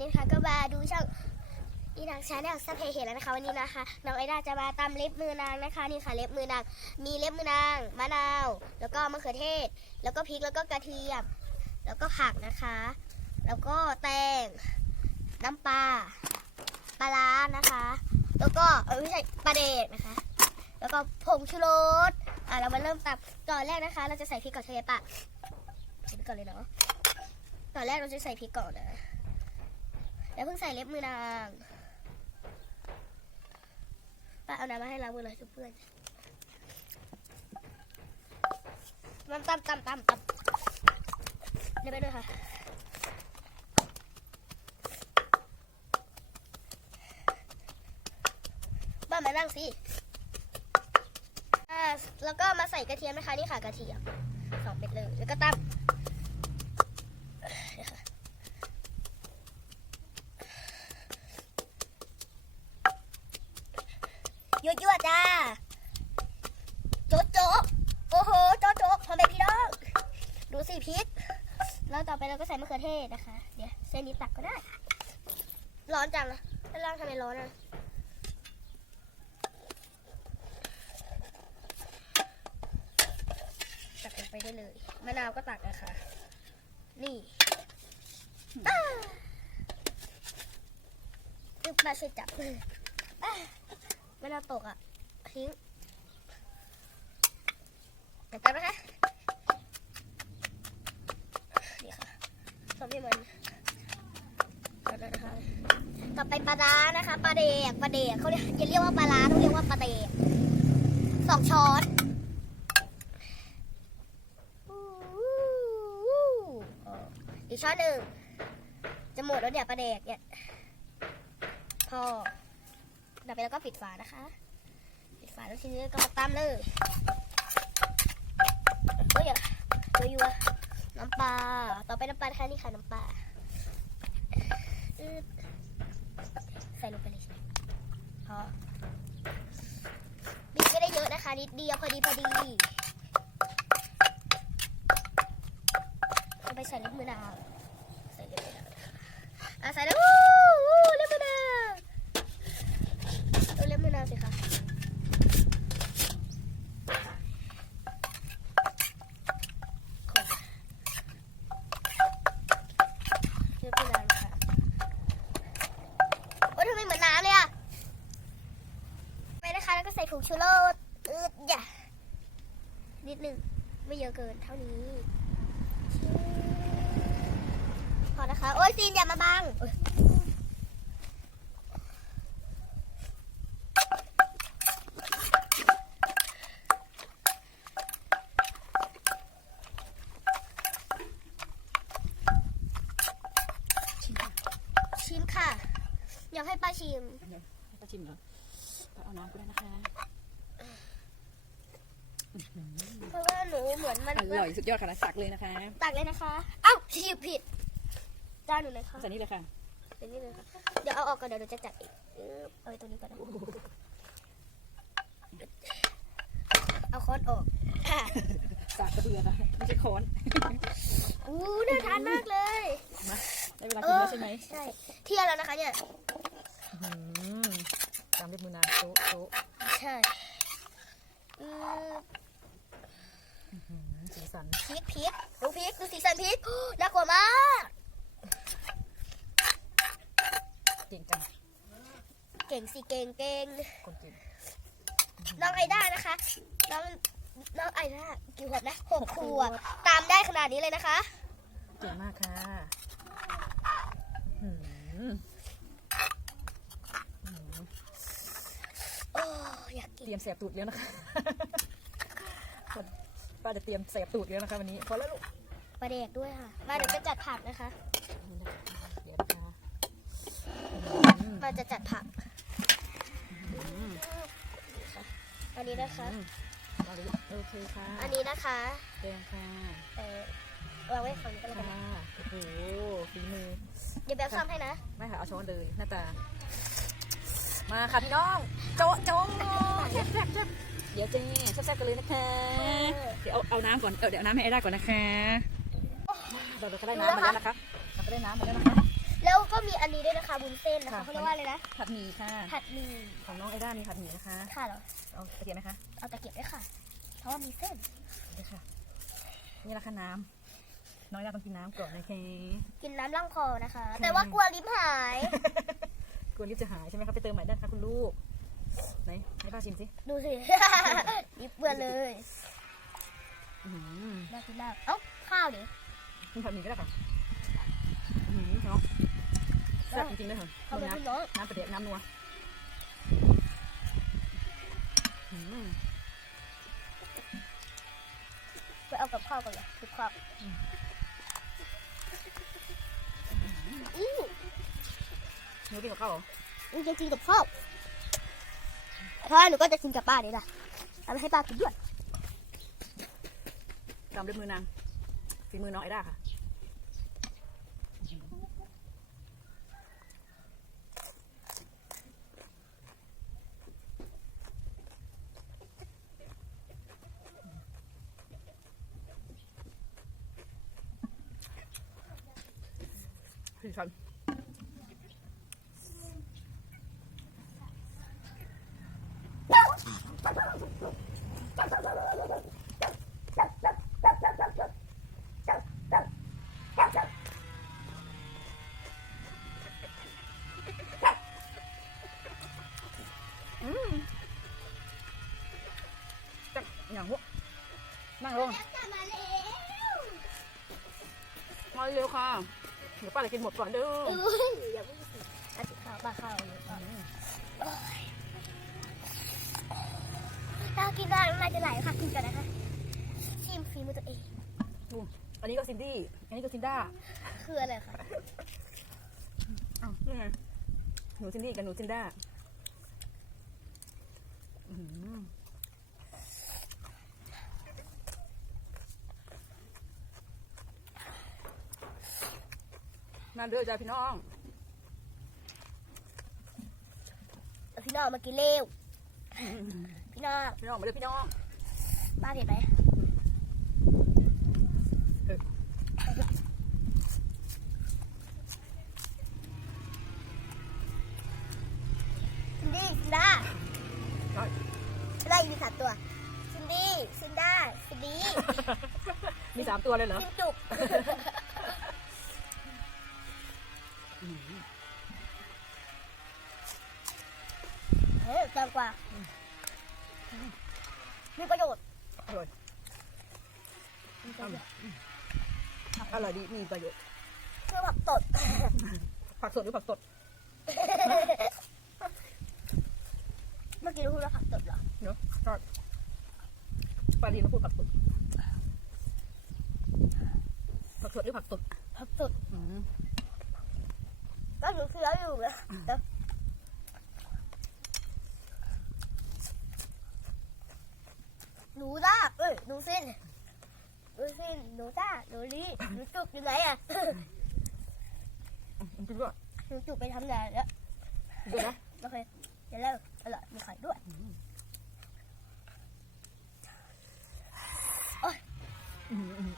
นี้นะคะก็มาดูช่องอีนางชาแนลสเพเห็นแล้วนะคะวันนี้นะคะน้องไอดาจะมาตำเล็บมือนางนะคะนี่ค่ะเล็บมือนางมีเล็บมือนางมะนาว แล้วก็มะเขือเทศ แล้วก็พริกแล้วก็กระเทียมแล้วก็ผักนะคะ แล้วก็แตงน้ำปลาปลาร้านะคะ แล้วก็เออไม่ใช่ปลาเดกนะคะ แล้วก็ผงชูรสอะเรามาเริ่มตำก่อนแรกนะคะ เราจะใส่พริกก่อนใช่ไหมปะใส่พริกก่อนเลยเนาะก่อนแรกเราจะใส่พริกก่อนนะ แล้วเพิ่งใส่เล็บมือนางป้าเอาน้ำมาให้ล้างมือเลยทุกเพื่อนมันตำตำตำตำเดี๋ยวไปด้วยค่ะบ้ามานั่งสิแล้วก็มาใส่กระเทียมนะคะนี่ค่ะกระเทียมสองเม็ดเลยแล้วก็ตั้มยั่วยั่วๆจ้า โจ๊ะโจ๊ะโอ้โห โจ๊ะโจ๊ะพ่อแม่พี่น้อง ดูสิพริก แล้ว ต่อไปเราก็ใส่มะเขือเทศนะคะ เดี๋ยวเส้นนี้ตักก็ได้ ร้อนจังนะด้านล่างทำไมร้อนอะตักลงไปได้เลยมะนาวก็ตักนะคะ นี่อ้าตึ๊บมาช่วยจับอ้ามะนาวตกอะทิ้งเดี๋ยวตักนะคะ นี่ค่ะ ทำให้มันก่อนต่อไปปลาร้านะคะปลาเดกปลาเดกเขาเรียกจะเรียกว่าปลาร้าต้องเรียกว่าปลาเดกสองช้อนอีกช้อนหนึ่งจะหมดแล้วเดี๋ยวปลาเด็กเนี่ยพอดับไปแล้วก็ปิดฝานะคะ ปิดฝาแล้วทีนี้ก็มาตามเลยโอ้ยอย่าตัวยัว ปลา ต่อไปน้ำปลานะคะนี่ค่ะน้ำปลา ใส่ลงไปเลยใช่ไหมพอบีบไม่ได้เยอะนะคะ นิดเดียวพอดีพอดี เอาไปใส่เล็บมือนางใส่เล็บมือนางนะคะอะใส่แล้ววู้วู้เล็บมือนางเอาเล็บมือนางสิคะคนเล็บมือนางนะคะโอ้ยทำไมเหมือนน้ำเลยอะไปนะคะแล้วก็ใส่ผงชูรสอืดอย่านิดหนึ่งไม่ เยอะเกินเท่านี้พอนะคะ โอ้ยซีนอย่ามาบังโอ๊ยชิมค่ะ อยากให้ป้าชิมป้าชิมเหรอป้าเอาน้ำก็ได้นะคะ เพราะว่าหนูเหมือนมันอร่อยสุดยอดค่ะนะตักเลยนะคะตักเลยนะคะเอ้าชิมผิดจ้าหนูเลยค่ะใส่นี่เลยค่ะเป็นนี่เลยค่ะเดี๋ยวเอาออกก่อนเดี๋ยวหนูจะจัดเองเออเอาไว้ตรงนี้ก่อนนะเอาค้อนออกค่ะสากกระเบือนะไม่ใช่ค้อนอู้น่าทานมากเลยได้เวลากินแล้วใช่ไหมใช่เที่ยงแล้วนะคะเนี่ย ตามด้วยมือนางโต๊ะโต๊ะ ใช่อืม สีสันพริกพริกดูพริกดูสีสันพริกน่ากลัวมากเก่งจังเก่งสิเก่งเก่งคนเก่งน้องไอด้านะคะน้องน้องไอด้ากี่ขวบนะหกขวบตามได้ขนาดนี้เลยนะคะเก่งมากค่ะหืมโอ้อยากกิเตนรียมแสบตูดแล้วนะคะ ป้าจะเตรียมแสบตูดแล้วนะคะวันนี้ พอแล้วลูกปลาเด็กด้วยค่ะ มาเดี๋ยวจะจัดผักนะคะนี่นะคะเดี๋ยวนะคะอืมมาจะจัดผักอืมอันนี้นะคะอืมเอาเลยโอเคค่ะอันนี้นะคะแดงค่ะเออวางไว้ฝั่งนี้ก็แล้วกันค่ะนะโอ้โหฝีมือ เดี๋ยวแบลซ่อมให้นะไม่ค่ะ เอาช้อนเลยหน้าตา มาค่ะพี่น้อง โจ๊ะโจ๊ะแซ่บแซ่บแซ่บ เดี๋ยวเจ๊แซ่บแซ่บกันเลยนะคะ เดี๋ยวเอาเอาน้ำก่อน เออเดี๋ยวเอาน้ำให้ไอ้ได้ก่อนนะคะเราก็ได้น้ำมาแล้วนะคะเราก็ได้น้ำมาแล้วนะคะแแล้วก็มีอันนี้ด้วยนะคะบุญเส้นนะคะค่ะ เขาเรียกว่าอะไรนะ ผัดหมี่ค่ะ ผัดหมี่ของน้องไอด้ามีผัดหมี่นะคะ ค่ะเหรอ เอาตะเกียบไหมคะเอาตะเกียบด้วยค่ะ เพราะว่ามีเส้นได้ค่ะ นี่ละค่ะน้ำน้องไอด้าต้องกินน้ำก่อนนะคะ กินน้ำล่างคอนะคะ แต่ว่ากลัวลิ้นหาย กลัวลิฟต์จะหายใช่ไหมคะไปเติมใหม่ได้ค่ะคุณลูก ไหนให้ป้าชิมสิดูสิ ยิบเบื่อเลยอื้อหือน่ากินมากเอ้าข้าวดิกินผัดหมี่ก็ได้ค่ะอื้อหือน้องแซ่บจริงๆเลยค่ะเอาไปน้พี่น้องำน้ำประเดี๋ยวน้ำนัวอื้อหือไปเอากับข้าวก่อนเลยทุกข้าวอู้หนูกินกับข้าวเหรอหนูจะกินกับข้าว เพราะหนูก็จะกินกับป้านี่แหละเอาไปให้ป้ากินด้วยตามด้วยมือนางฝีมือน้องไอด้าค่ะสี่ชั้น นั่งลงมาแล้วมาเร็วค่ะ เดี๋ยวป้าจะกินหมดก่อนเด้ออุ้ยอย่าเพิ่งสิอาจิข้าวป้าข้าวเยอะมากน่ากินมากน้ำลายจะไหลค่ะกินกันนะคะชิมฝีมือตัวเองอันนี้ก็ซินดี้ อันนี้ก็ซินด้า คืออะไรคะอ้าวนี่ไงหนูซินดี้กับหนูซินด้า อื้อหือนั่นเด้อจ้าพี่น้องเอาพี่น้องมากินเร็ว พี่น้องพี่น้องมาเด้อพี่น้องป้าเห็นไหมเออซินดี้ซินด้าได้ไล่มีสามตัวซินดี้ซินด้าซินดี้มีสามตัวเลยเหรอ ซินจุก เฮ้ยแตงกวามีประโยชน์อร่อยมีประโยชน์อร่อยดีมีประโยชน์เพื่อผักตดผักสดหรือผักสด เมื่อกี้พูดว่าผักตดเหรอเนาะก็ปลาดีมาพูดผักสดผักสดหรือผักสดผักตดอืมก็หนูเคี้ยวอยู่นะแหนูด้าเอ้ยหนูสิ้นหนูสิ้นหนูด้าหนูลีหนูจุกอยู่ไหนอะจริงด้วยหนูจุกไปทำงานแล้วจริงด้วยนะโอเคเดี๋ยวเลิกอร่อยมีไข่ด้วยอืมอืม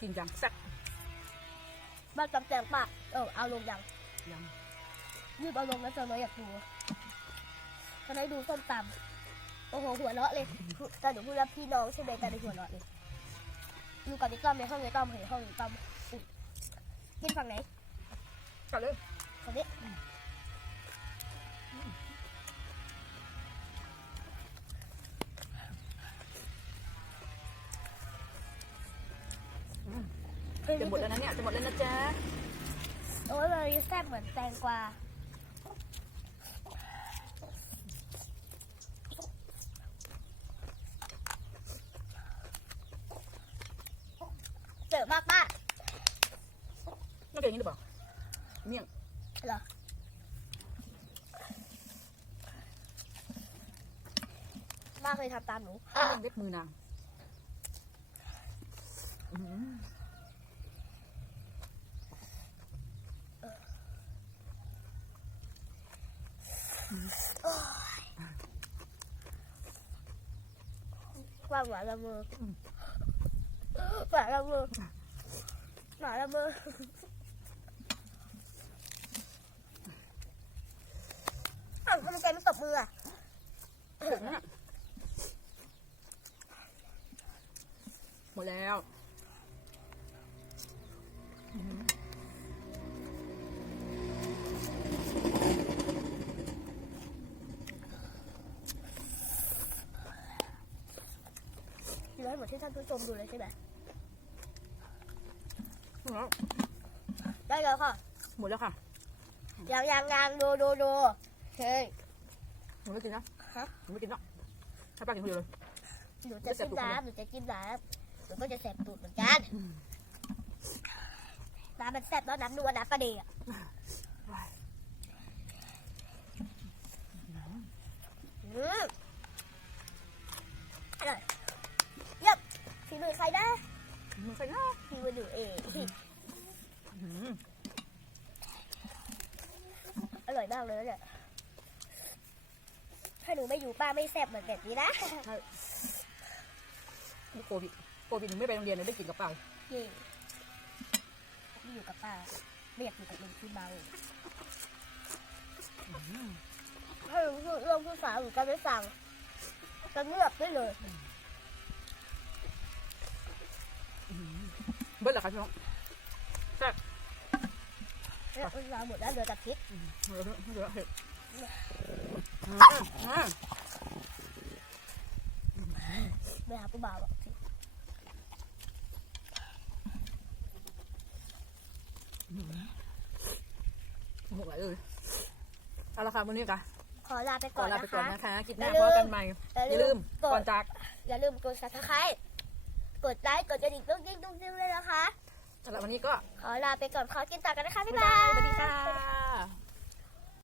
กินอย่างแซ่บ บ้านจำแจงปากเออเอาลงยังยังรีบเอาลงนะเจอน้อยอยากดูตอนนี้ดูส้มตำโอ้โหหัวเราะเลยตอนหนูพูดว่าพี่น้องใช่ไหมตอนนี้หัวเราะเลยอยู่กับพี่ต้อมในห้องในต้อมเห็นห้องในต้อมอุ๊ยกินฝั่งไหนกัดเลยฝั่งนี้ จะหมดแล้วนะเนี่ยจะหมดแล้วนะจ๊ะโอ้ยมันแซ่บเหมือนแตงกวาเสิร์ฟมากป้าน่าจะอย่างนี้หรือเปล่าเมี่ยงเหรอป้าเคยทำตามหนูเมี่ยงเล็บมือนางอืม ก ว้าหมาละเมอหมาละเมอหมาละเมออ้าวทำไมแกไม่ตบมืออะถึงนะหมดแล้ว กินให้หมดที่ท่านผู้ชมดูเลยใช่ไหมหมดแล้วได้แล้วค่ะ หมดแล้วค่ะยังยังยังดูดูดูเฮ้ยหนูไม่กินนะฮะหนูไม่กินเนาะให้ป้ากินคนเดียวเลยหนูจะจิ้มน้ำหนูจะจิ้มน้ำหนูก็จะแสบตูดเหมือนกันน้ำมันแซ่บแล้วน้ำนัวน้ำปลาเดียอะอืม อร่อยมากเลยนะเนี่ยถ้าหนูไม่อยู่ป้าไม่แซ่บเหมือนแบบนี้นะนี่โควิดโควิดหนูไม่ไปโรงเรียนเลยได้กินกับเปล่าเย่ไม่อยู่กับป้าไม่อยากอยู่กับลุงที่เมาถ้าลุงพูดเรื่องผู้สาวหนูก็ไม่ฟังจะเงียบได้เลยเบิ้ลเหรอคะพี่น้อง แล้วผู้สาหมดแล้วเหลือแต่พริกเหลือเหลือเห็ดอืมอืมไปหาผู้บ่าวบอกสิหมดเลยเอาละค่ะวันนี้กันขอลาไปก่ก่ออนนลาไปนะก่อนคะนะคะคลิปหน้าอย่าลืมพบกันใหม่ อย่าลืม ก่อนจาก อย่าลืมกด subscribe กดไลค์ กดกระดิ่งตุ้งติ้งตุ้งติ้งเลยนะคะ สำหรับวันนี้ก็ขอลาไปก่อนขอกินต่อกันนะคะบ๊ายบ๊ายบาบายยสวัสดีค่ะ